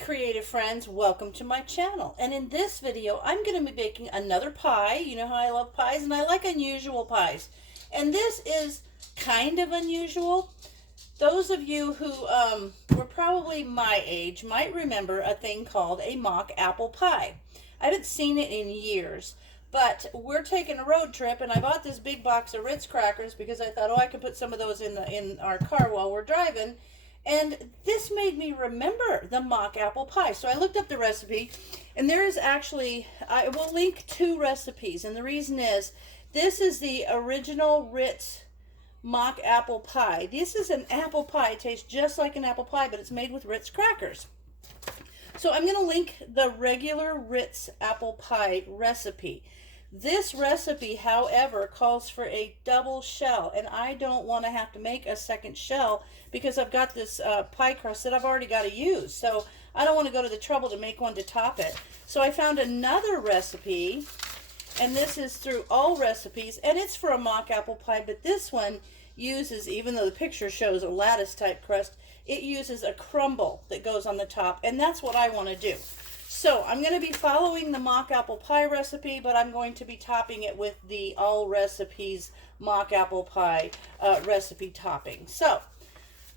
creative friends, welcome to my channel. And in this video I'm going to be baking another pie. You know how I love pies and I like unusual pies. And this is kind of unusual. Those of you who were probably my age might remember a thing called a mock apple pie. I haven't seen it in years, but we're taking a road trip and I bought this big box of Ritz crackers because I thought, oh, I could put some of those in our car while we're driving. And this made me remember the mock apple pie. So I looked up the recipe, and there is actually, I will link 2 recipes. And the reason is, this is the original Ritz mock apple pie. This is an apple pie. It tastes just like an apple pie, but it's made with Ritz crackers. So I'm going to link the regular Ritz apple pie recipe. This recipe, however, calls for a double shell, and I don't want to have to make a second shell because I've got this pie crust that I've already got to use. So I don't want to go to the trouble to make one to top it. So I found another recipe, and this is through Allrecipes, and it's for a mock apple pie, but this one uses, even though the picture shows a lattice type crust, it uses a crumble that goes on the top, and that's what I want to do. So I'm going to be following the mock apple pie recipe, but I'm going to be topping it with the Allrecipes mock apple pie recipe topping. So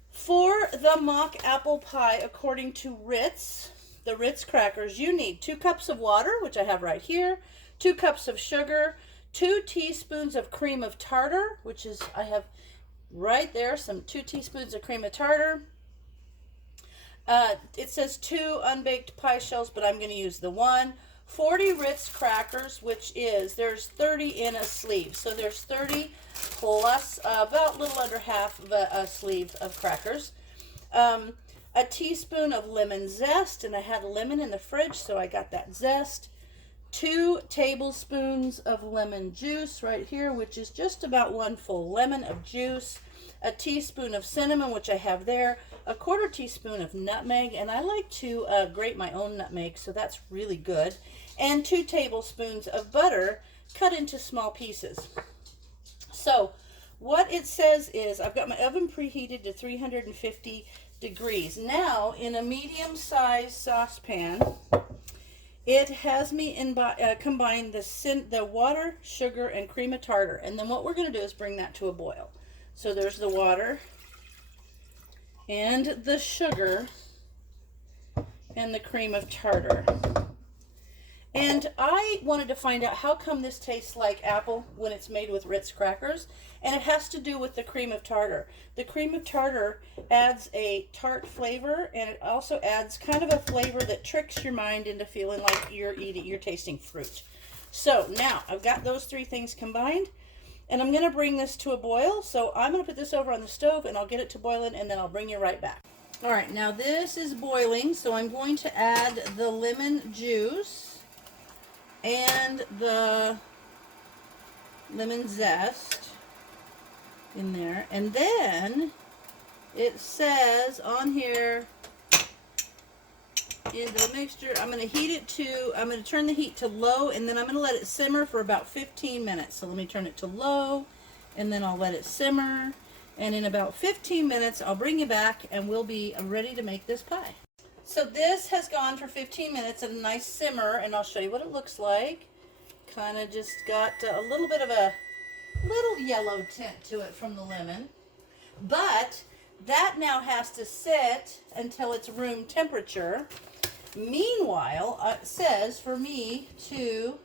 for the mock apple pie, according to Ritz, the Ritz crackers, you need 2 cups of water, which I have right here, 2 cups of sugar, 2 teaspoons of cream of tartar, which is, I have right there, some 2 teaspoons of cream of tartar. It says 2 unbaked pie shells, but I'm going to use the 1. 40 Ritz crackers, which is, there's 30 in a sleeve. So there's 30 plus about a little under half of a sleeve of crackers. A teaspoon of lemon zest, and I had a lemon in the fridge, so I got that zest. 2 tablespoons of lemon juice right here, which is just about 1 full lemon of juice. A teaspoon of cinnamon, which I have there, a 1/4 teaspoon of nutmeg, and I like to grate my own nutmeg, so that's really good, and 2 tablespoons of butter cut into small pieces. So what it says is, I've got my oven preheated to 350 degrees. Now, in a medium-sized saucepan, it has me combine the water, sugar, and cream of tartar, and then what we're going to do is bring that to a boil. So there's the water and the sugar and the cream of tartar. And I wanted to find out how come this tastes like apple when it's made with Ritz crackers, and it has to do with the cream of tartar. The cream of tartar adds a tart flavor, and it also adds kind of a flavor that tricks your mind into feeling like you're tasting fruit. So now I've got those 3 things combined. And I'm going to bring this to a boil, so I'm going to put this over on the stove and I'll get it to boiling and then I'll bring you right back. Alright, now this is boiling, so I'm going to add the lemon juice and the lemon zest in there. And then it says on here, in the mixture, I'm going to turn the heat to low, and then I'm going to let it simmer for about 15 minutes. So let me turn it to low, and then I'll let it simmer, and in about 15 minutes I'll bring you back and we'll be ready to make this pie. So this has gone for 15 minutes at a nice simmer, and I'll show you what it looks like. Kind of just got a little bit of a little yellow tint to it from the lemon, but that now has to sit until it's room temperature. Meanwhile, it says for me to,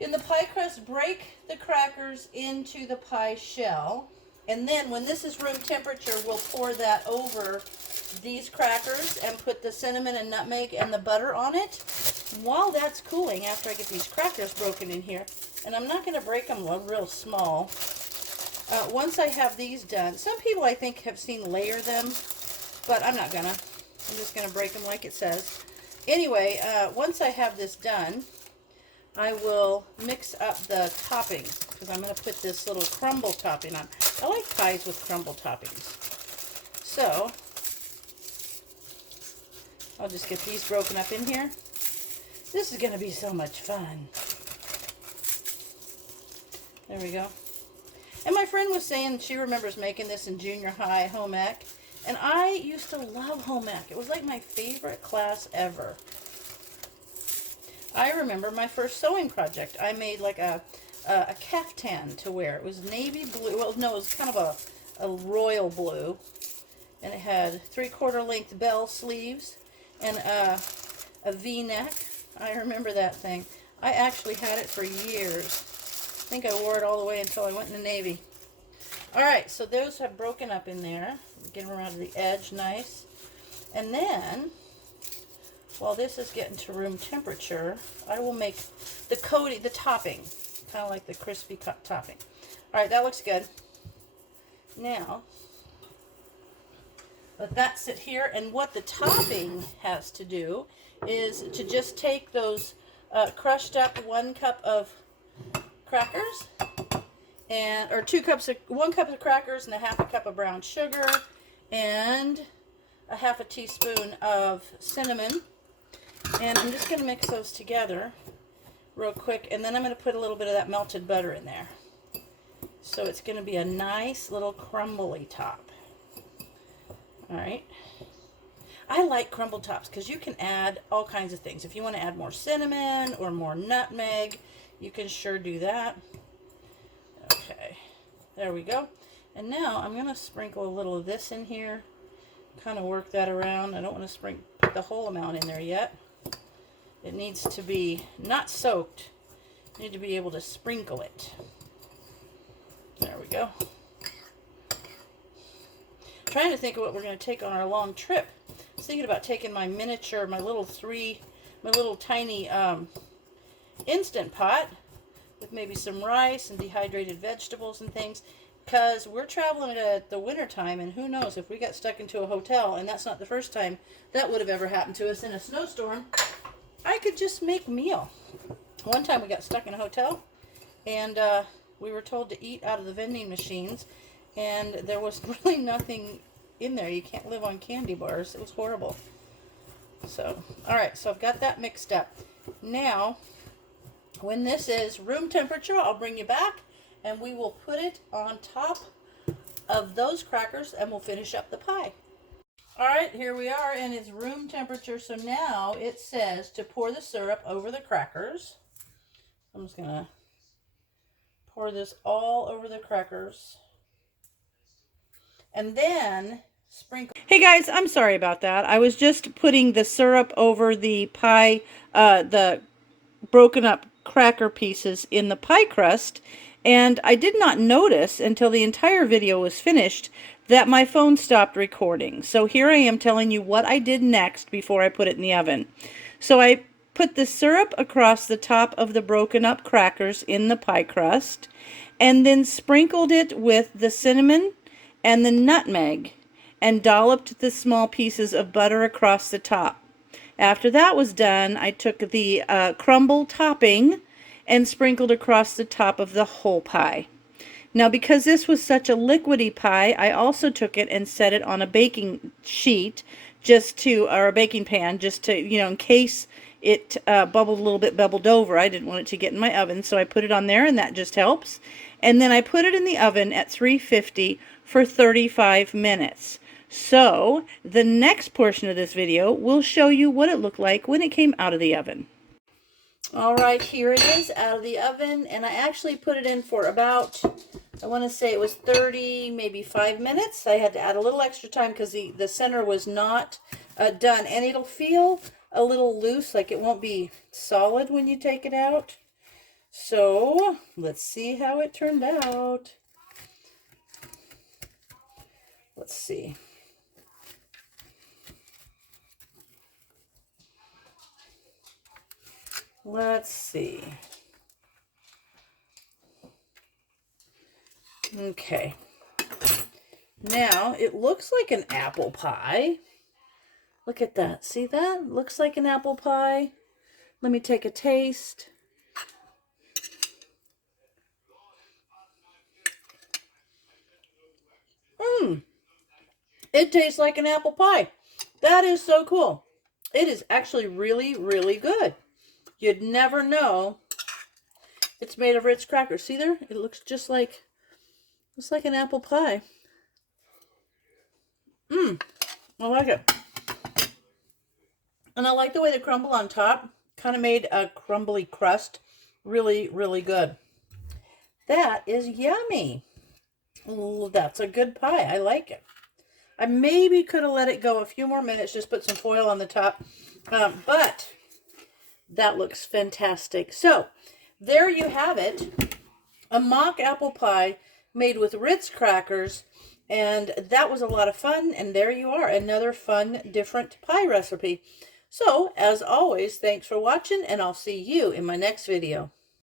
in the pie crust, break the crackers into the pie shell. And then when this is room temperature, we'll pour that over these crackers and put the cinnamon and nutmeg and the butter on it. While that's cooling, after I get these crackers broken in here, and I'm not going to break them real small. Once I have these done, some people I think have seen layer them, but I'm not gonna. I'm just gonna break them like it says. Anyway, once I have this done, I will mix up the toppings because I'm gonna put this little crumble topping on. I like pies with crumble toppings. So I'll just get these broken up in here. This is gonna be so much fun. There we go. And my friend was saying she remembers making this in junior high home ec, And I used to love home ec. It was like my favorite class ever. I remember my first sewing project. I made like a caftan to wear. It was navy blue. Well, no, it was kind of a royal blue. And it had 3/4 length bell sleeves and a V-neck. I remember that thing. I actually had it for years. I think I wore it all the way until I went in the Navy. All right, so those have broken up in there. Get them around to the edge, nice. And then, while this is getting to room temperature, I will make the coating, the topping, kind of like the crispy topping. All right, that looks good. Now, let that sit here, and what the topping has to do is to just take those crushed up 1 cup of crackers, and or 1 cup of crackers and a 1/2 cup of brown sugar, and a 1/2 teaspoon of cinnamon, and I'm just going to mix those together real quick, and then I'm going to put a little bit of that melted butter in there. So it's going to be a nice little crumbly top. All right. I like crumble tops because you can add all kinds of things. If you want to add more cinnamon or more nutmeg, you can sure do that. Okay, there we go. And now I'm going to sprinkle a little of this in here. Kind of work that around. I don't want to put the whole amount in there yet. It needs to be not soaked. You need to be able to sprinkle it. There we go. Trying to think of what we're going to take on our long trip. I was thinking about taking my miniature, my little tiny instant pot with maybe some rice and dehydrated vegetables and things, because we're traveling at the winter time, and who knows if we got stuck into a hotel, and that's not the first time that would have ever happened to us in a snowstorm. I could just make a meal. One time we got stuck in a hotel, and we were told to eat out of the vending machines, and there was really nothing in there. You can't live on candy bars. It was horrible. So, all right, so I've got that mixed up. Now, when this is room temperature, I'll bring you back, and we will put it on top of those crackers, and we'll finish up the pie. All right, here we are, and it's room temperature. So now it says to pour the syrup over the crackers. I'm just going to pour this all over the crackers. And then sprinkle. Hey guys, I'm sorry about that. I was just putting the syrup over the pie, the broken up cracker pieces in the pie crust, and I did not notice until the entire video was finished that my phone stopped recording. So here I am telling you what I did next before I put it in the oven. So I put the syrup across the top of the broken up crackers in the pie crust, and then sprinkled it with the cinnamon and the nutmeg, and dolloped the small pieces of butter across the top. After that was done, I took the crumble topping and sprinkled across the top of the whole pie. Now, because this was such a liquidy pie, I also took it and set it on a baking sheet, or a baking pan, just to, in case it bubbled a little bit, bubbled over. I didn't want it to get in my oven, so I put it on there, and that just helps. And then I put it in the oven at 350 for 35 minutes. So the next portion of this video will show you what it looked like when it came out of the oven. All right, here it is out of the oven, and I actually put it in for about, I want to say it was 30, maybe 5 minutes. I had to add a little extra time because the center was not done, and it'll feel a little loose, like it won't be solid when you take it out. So let's see how it turned out. Let's see. Let's see. Okay. Now, it looks like an apple pie. Look at that. See that? Looks like an apple pie. Let me take a taste. It tastes like an apple pie. That is so cool. It is actually really, really good. You'd never know it's made of Ritz crackers. See there? It looks just like, an apple pie. I like it. And I like the way the crumble on top kind of made a crumbly crust. Really, really good. That is yummy. Ooh, that's a good pie. I like it. I maybe could have let it go a few more minutes, just put some foil on the top. But that looks fantastic. So there you have it. A mock apple pie made with Ritz crackers. And that was a lot of fun. And there you are. Another fun, different pie recipe. So as always, thanks for watching, and I'll see you in my next video.